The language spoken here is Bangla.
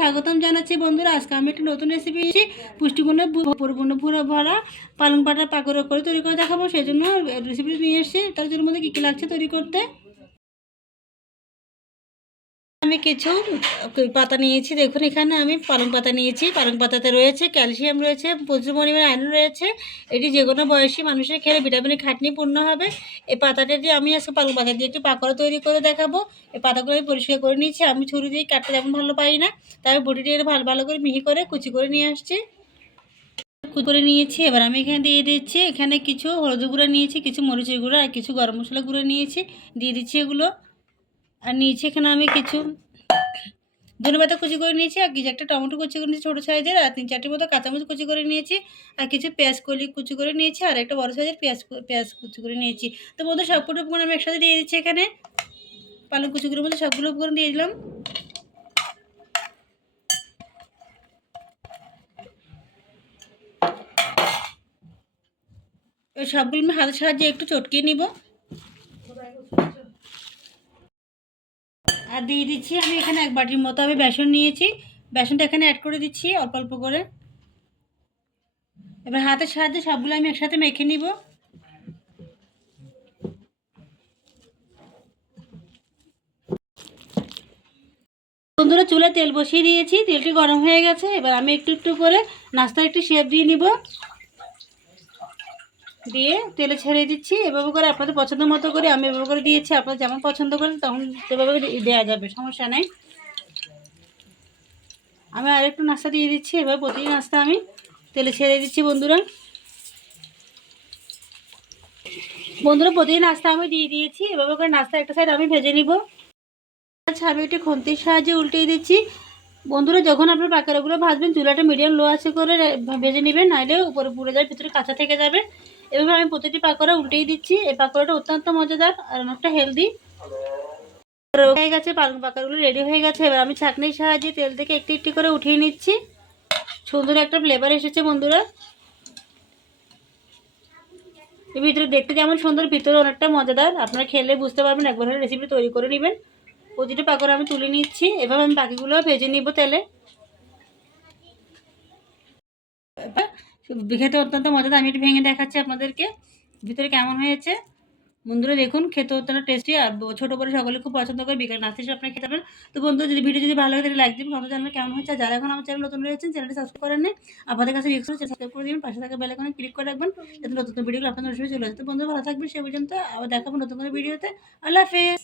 স্বাগতম জানাচ্ছি বন্ধুরা। আজকে আমি একটা নতুন রেসিপি পুষ্টিগুণে পরিপূর্ণ পুরো ভরা পালং পাতার পাকোড়া করে তৈরি করে দেখাবো। সেই জন্য রেসিপিটি নিয়ে এসেছি। তার জন্য মধ্যে কী কী লাগছে তৈরি করতে, আমি কিছু পাতা নিয়েছি। দেখুন এখানে আমি পালং পাতা নিয়েছি। পালং পাতাতে রয়েছে ক্যালসিয়াম, রয়েছে প্রচুর পরিমাণে আয়রন রয়েছে। এটি যে কোনো বয়সী মানুষের খেলে ভিটামিনের খাটনি পূর্ণ হবে। এই পাতাটা দিয়ে আমি আজকে পালং পাতা দিয়ে একটি পাকোড়া তৈরি করে দেখাবো। এই পাতাগুলো আমি পরিষ্কার করে নিয়েছি। আমি ছুরি দিয়ে কাটতে তেমন ভালো পারি না, তাই আমি বটি দিয়ে ভালো ভালো করে মিহি করে কুচি করে নিয়ে আসছি। কুচি করে নিয়েছি। এবার আমি এখানে দিয়ে দিচ্ছি, এখানে কিছু হলুদ গুঁড়ো নিয়েছি, কিছু মরিচের গুঁড়ো আর কিছু গরম মশলা গুঁড়ো নিয়েছি, দিয়ে দিচ্ছি এগুলো। আর নিয়েছি এখানে আমি কিছু ধনেপাতা কুচি করে নিয়েছি, আর কিছু একটা টমেটো কুচি করে নিয়েছি ছোটো সাইজের, আর 3-4টি মতো কাঁচামরিচ কুচি করে নিয়েছি, আর কিছু পেঁয়াজ কলি কুচি করে নিয়েছি, আর একটা বড় সাইজের পেঁয়াজ কুচি করে নিয়েছি। তো বন্ধু সবগুলো উপকরণ আমি একসাথে দিয়ে দিচ্ছি। এখানে পালং কুচিগুলোর মধ্যে সবগুলো উপকরণ দিয়ে দিলাম। সবগুলো আমি হাতের সাহায্যে একটু চটকিয়ে নিব। আর দিয়ে দিচ্ছি আমি এখানে 1 বাটির মতো আমি বেসন নিয়েছি। বেসনটা এখানে অ্যাড করে দিচ্ছি অল্প অল্প করে। এবার হাতের সাহায্যে সবগুলো আমি একসাথে মেখে নিব। বন্ধুরা চুলায় তেল বসিয়ে দিয়েছি, তেলটি গরম হয়ে গেছে। এবার আমি একটু একটু করে নাস্তার একটি শেপ দিয়ে নিব, দিয়ে তেলে ছেড়ে দিচ্ছি। এভাবে করে আপনাদের পছন্দ মতো করে আমি এভাবে করে দিয়েছি। আপনারা যেমন পছন্দ করেন তখন সেভাবে দেওয়া যাবে, সমস্যা নেই। আমি আরেকটু নাস্তা দিয়ে দিচ্ছি। এবার প্রতিটি নাস্তা আমি তেলে ছেড়ে দিচ্ছি। বন্ধুরা প্রতিটি নাস্তা আমি দিয়ে দিয়েছি। এভাবে করে নাস্তা একটা সাইড আমি ভেজে নিব। আচ্ছা, আমি একটি খুন্তির সাহায্যে উল্টিয়ে দিচ্ছি। বন্ধুরা যখন আপনার পাকোড়াগুলো ভাজবেন চুলাটা মিডিয়াম লো আছে করে ভেজে নেবেন, নাহলে উপরে পুড়ে যাবে, ভিতরে কাঁচা থেকে যাবে। এভাবে আমি প্রতিটি পাকোড়া উল্টেই দিচ্ছি। এই পাকোড়াটা অত্যন্ত মজাদার আর অনেকটা হেলদি হয়ে গেছে। পালং পাকোড়াগুলো রেডি হয়ে গেছে। এবার আমি ছাঁকনির সাহায্যে তেল থেকে একটি একটি করে উঠিয়ে নিচ্ছি। সুন্দর একটা ফ্লেভার এসেছে বন্ধুরা। এর ভিতরে দেখতে যেমন সুন্দর, ভিতরে অনেকটা মজাদার। আপনারা খেলে বুঝতে পারবেন, একবার হলে রেসিপি তৈরি করে নেবেন। প্রতিটা পাকোড়া আমি তুলে নিচ্ছি। এভাবে আমি বাকিগুলো ভেজে নিব তেলে। খেতে অত্যন্ত মজাদার। আমি একটু ভেঙে দেখাচ্ছি আপনাদেরকে ভিতরে কেমন হয়েছে। বন্ধুরা দেখুন, খেতে অত্যন্ত টেস্টি, আর ছোটো বড় সকলে খুব পছন্দ করে। বিকেল নাস্তা হিসেবে আপনারা খেতে পারেন। তো বন্ধুরা ভিডিও যদি ভালো লাগে তাহলে লাইক দিবেন। আমাদের চ্যানেল কেমন হয়েছে, যারা এখন আমার চ্যানেল নতুন রয়েছেন চ্যানেলটি সাবস্ক্রাইব করেন না, আপনাদের কাছে রিকোয়েস্ট সাবস্ক্রাইব করে দিবেন, পাশে থাকা বেল আইকনে ক্লিক করে রাখবেন, যাতে নতুন ভিডিওগুলো আপনাদের নোটিফিকেশন চলে আসে। তো বন্ধুরা ভালো থাকবেন, সে পর্যন্ত আবার দেখাবো নতুন কোনো ভিডিওতে। আল্লাহ হাফেজ।